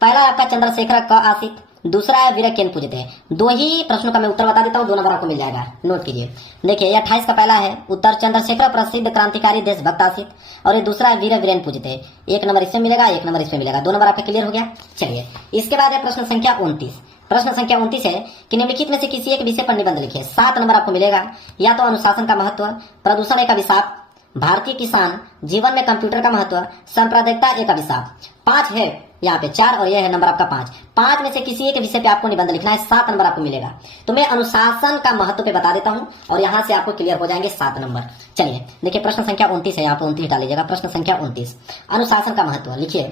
पहला है आपका चंद्रशेखर क आसित, दूसरा है वीर केन पूजते। 2 ही प्रश्नों का मैं उत्तर बता देता हूँ, 2 नंबर आपको मिल जाएगा, नोट कीजिए। देखिए ये 28 का पहला है उत्तर, चंद्रशेखर प्रसिद्ध क्रांतिकारी देशभक्त आसित, और ये दूसरा है वीर वीरेन पूजते। 1 नंबर इसमें मिलेगा, 1 नंबर इसमें मिलेगा, 2 नंबर आपका क्लियर हो गया। चलिए इसके बाद है प्रश्न संख्या 29। प्रश्न संख्या 29 है कि निम्नलिखित में से किसी एक विषय पर निबंध लिखिए। 7 नंबर आपको मिलेगा। या तो अनुशासन का महत्व, प्रदूषण एक अभिशाप, भारतीय किसान, जीवन में कंप्यूटर का महत्व, सांप्रदायिकता एक अभिशाप। 5 है यहाँ पे, 4 और यह है नंबर आपका 5। 5 में से किसी एक विषय पे आपको निबंध लिखना है, 7 नंबर आपको मिलेगा। तो मैं अनुशासन का महत्व पे बता देता हूँ और यहाँ से आपको क्लियर हो जाएंगे 7 नंबर। चलिए देखिए प्रश्न संख्या 29 है, यहाँ पे 29 डाल लीजिएगा। प्रश्न संख्या 29, अनुशासन का महत्व लिखिए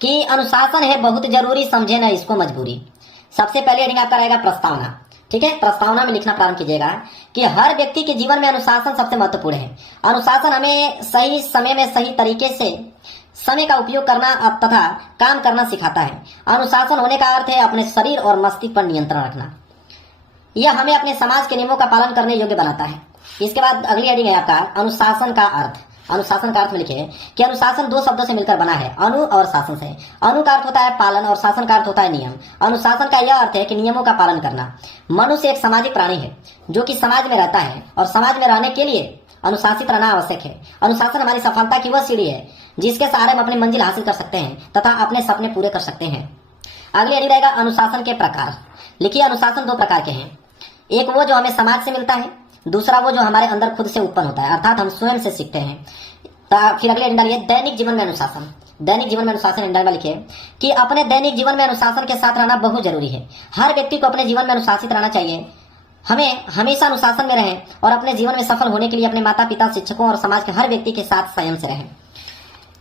कि अनुशासन है बहुत जरूरी, समझे न इसको मजबूरी। सबसे पहले हेडिंग आपका रहेगा प्रस्तावना, ठीक है। प्रस्तावना में लिखना प्रारंभ कीजिएगा कि हर व्यक्ति के जीवन में अनुशासन सबसे महत्वपूर्ण है। अनुशासन हमें सही समय में सही तरीके से समय का उपयोग करना तथा काम करना सिखाता है। अनुशासन होने का अर्थ है अपने शरीर और मस्तिष्क पर नियंत्रण रखना। यह हमें अपने समाज के नियमों का पालन करने योग्य बनाता है। इसके बाद अगली हेडिंग है आपका अनुशासन का अर्थ। अनुशासन का अर्थ में लिखिए कि अनुशासन 2 शब्दों से मिलकर बना है, अनु और शासन से। अनु का अर्थ होता है पालन और शासन का अर्थ होता है नियम। अनुशासन का यह अर्थ है कि नियमों का पालन करना। मनुष्य एक सामाजिक प्राणी है जो कि समाज में रहता है और समाज में रहने के लिए अनुशासित रहना आवश्यक है। अनुशासन हमारी सफलता की वह सीढ़ी है जिसके सहारे हम अपनी मंजिल हासिल कर सकते हैं तथा अपने सपने पूरे कर सकते हैं। अगली हेडिंग रहेगा अनुशासन के प्रकार। लिखिए अनुशासन 2 प्रकार के हैं, एक वो जो हमें समाज से मिलता है, दूसरा वो जो हमारे अंदर खुद से उत्पन्न होता है, अर्थात हम स्वयं से सीखते हैं। फिर अगले हेडिंग डालिए दैनिक जीवन में अनुशासन। दैनिक जीवन में अनुशासन हेडिंग में लिखिए कि अपने दैनिक जीवन में अनुशासन के साथ रहना बहुत जरूरी है। हर व्यक्ति को अपने जीवन में अनुशासित रहना चाहिए। हमें हमेशा अनुशासन में रहें और अपने जीवन में सफल होने के लिए अपने माता पिता, शिक्षकों और समाज के हर व्यक्ति के साथ संयम से रहें।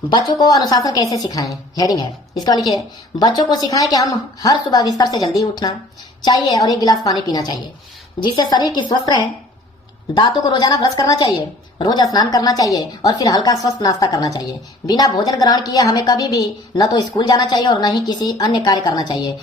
बच्चों को अनुशासन कैसे सिखाएं, हेडिंग है इसका लिखिए बच्चों को सिखाएं कि हम हर सुबह बिस्तर से जल्दी उठना चाहिए और 1 गिलास पानी पीना चाहिए जिससे शरीर की स्वस्थ रहे। दांतों को रोजाना ब्रश करना चाहिए, रोज स्नान करना चाहिए और फिर हल्का स्वस्थ नाश्ता करना चाहिए। बिना भोजन ग्रहण किए हमें कभी भी न तो स्कूल जाना चाहिए और न ही किसी अन्य कार्य करना चाहिए।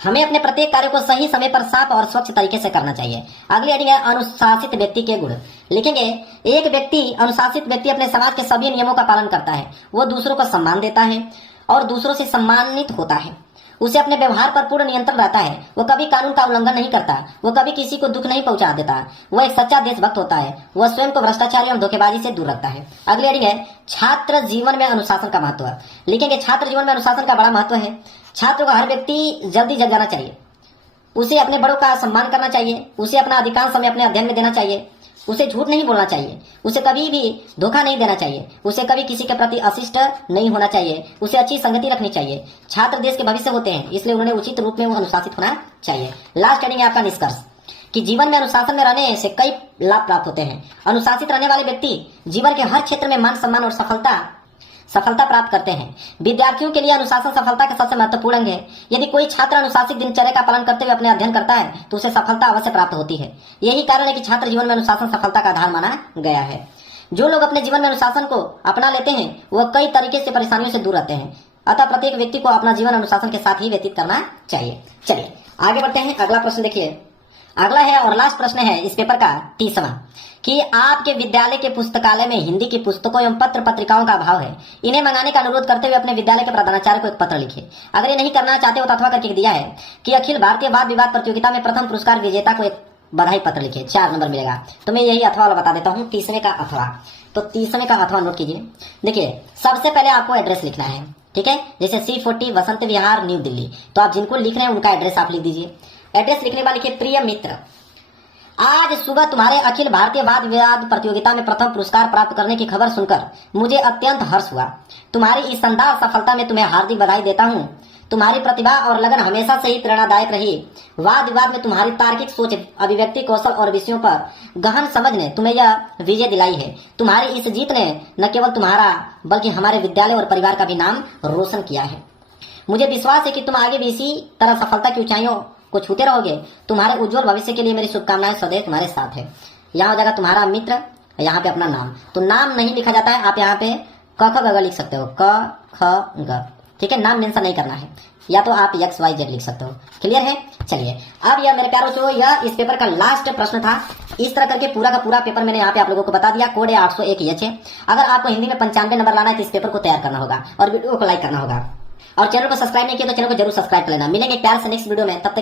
हमें अपने प्रत्येक कार्य को सही समय पर साफ और स्वच्छ तरीके से करना चाहिए। अगली हेडिंग है अनुशासित व्यक्ति के गुण। लिखेंगे एक व्यक्ति, अनुशासित व्यक्ति अपने समाज के सभी नियमों का पालन करता है, वो दूसरों को सम्मान देता है और दूसरों से सम्मानित होता है। उसे अपने व्यवहार पर पूर्ण नियंत्रण रहता है। वो कभी कानून का उल्लंघन नहीं करता, वो कभी किसी को दुख नहीं पहुंचा देता। वो एक सच्चा देशभक्त होता है। वह स्वयं को भ्रष्टाचारी और धोखेबाजी से दूर रखता है। अगली हेडिंग है छात्र जीवन में अनुशासन का महत्व। लिखेंगे छात्र जीवन में अनुशासन का बड़ा महत्व है। छात्र को हर व्यक्ति जल्दी जग जाना चाहिए, उसे अपने बड़ों का सम्मान करना चाहिए, उसे अपना अधिकांश समय अपने अध्ययन में देना चाहिए, उसे झूठ नहीं बोलना चाहिए, उसे कभी भी धोखा नहीं देना चाहिए, उसे कभी किसी के प्रति अशिष्ट नहीं होना चाहिए, उसे अच्छी संगति रखनी चाहिए। छात्र देश के भविष्य होते हैं, इसलिए उन्हें उचित रूप में अनुशासित होना चाहिए। लास्ट हेडिंग है आपका निष्कर्ष कि जीवन में अनुशासन में रहने से कई लाभ प्राप्त होते हैं। अनुशासित रहने वाले व्यक्ति जीवन के हर क्षेत्र में मान सम्मान और सफलता प्राप्त करते हैं। विद्यार्थियों के लिए अनुशासन सफलता का सबसे महत्वपूर्ण अंग है। यदि कोई छात्र अनुशासित दिनचर्या का पालन करते हुए अपने अध्ययन करता है तो उसे सफलता अवश्य प्राप्त होती है। यही कारण है कि छात्र जीवन में अनुशासन सफलता का आधार माना गया है। जो लोग अपने जीवन में अनुशासन को अपना लेते हैं वह कई तरीके से परेशानियों से दूर रहते हैं। अतः प्रत्येक व्यक्ति को अपना जीवन अनुशासन के साथ ही व्यतीत करना चाहिए। चलिए आगे बढ़ते हैं। अगला प्रश्न देखिए, अगला है और लास्ट प्रश्न है इस पेपर का 30वां, कि आपके विद्यालय के पुस्तकालय में हिंदी की पुस्तकों एवं पत्र पत्रिकाओं का अभाव है, इन्हें मंगाने का अनुरोध करते हुए अपने विद्यालय के प्रधानाचार्य को एक पत्र लिखिए। अगर ये नहीं करना चाहते हो तो अथवा करके दिया है कि अखिल भारतीय वाद विवाद प्रतियोगिता में प्रथम पुरस्कार विजेता को एक बधाई पत्र लिखिए, 4 नंबर मिलेगा। तो मैं यही अथवा वाला बता देता हूँ, 30वें का अथवा। तो 30वें का अथवा नोट कीजिए। देखिए सबसे पहले आपको एड्रेस लिखना है, ठीक है, जैसे C40 वसंत विहार न्यू दिल्ली। तो आप जिनको लिख रहे हैं उनका एड्रेस आप लिख दीजिए। एड्रेस लिखने वाले लिखिए, प्रिय मित्र, आज सुबह तुम्हारे अखिल भारतीय वाद विवाद प्रतियोगिता में प्रथम पुरस्कार प्राप्त करने की खबर सुनकर मुझे अत्यंत हर्ष हुआ। तुम्हारी इस शानदार सफलता में तुम्हें हार्दिक बधाई देता हूँ। तुम्हारी प्रतिभा और लगन हमेशा से ही प्रेरणादायक रही। वाद विवाद में तुम्हारी तार्किक सोच, अभिव्यक्ति कौशल और विषयों पर गहन समझ ने तुम्हें यह विजय दिलाई है। तुम्हारी इस जीत ने न केवल तुम्हारा बल्कि हमारे विद्यालय और परिवार का भी नाम रोशन किया है। मुझे विश्वास है कि तुम आगे भी इसी तरह सफलता की ऊंचाइयों को छूते रहोगे। तुम्हारे उज्जवल भविष्य के लिए मेरी शुभकामनाएं सदैव तुम्हारे साथ है। यहाँ हो जाएगा तुम्हारा मित्र, यहाँ पे अपना नाम। तो नाम नहीं लिखा जाता है, आप यहाँ पे क ख ग लिख सकते हो, क ख ग, ठीक है। नाम मेंशन नहीं करना है, या तो आप XYZ लिख सकते हो। क्लियर है। चलिए अब यह मेरे प्यारों को यह इस पेपर का लास्ट प्रश्न था। इस तरह करके पूरा का पूरा पेपर मैंने यहाँ पे आप लोगों को बता दिया। कोड है 801 है। अगर आपको हिंदी में 95 नंबर लाना है तो इस पेपर को तैयार करना होगा और वीडियो को लाइक करना होगा, और चैनल को सब्सक्राइब नहीं किया तो चैनल को जरूर सब्सक्राइब कर लेना। मिलेंगे प्यार से नेक्स्ट वीडियो में, तब तक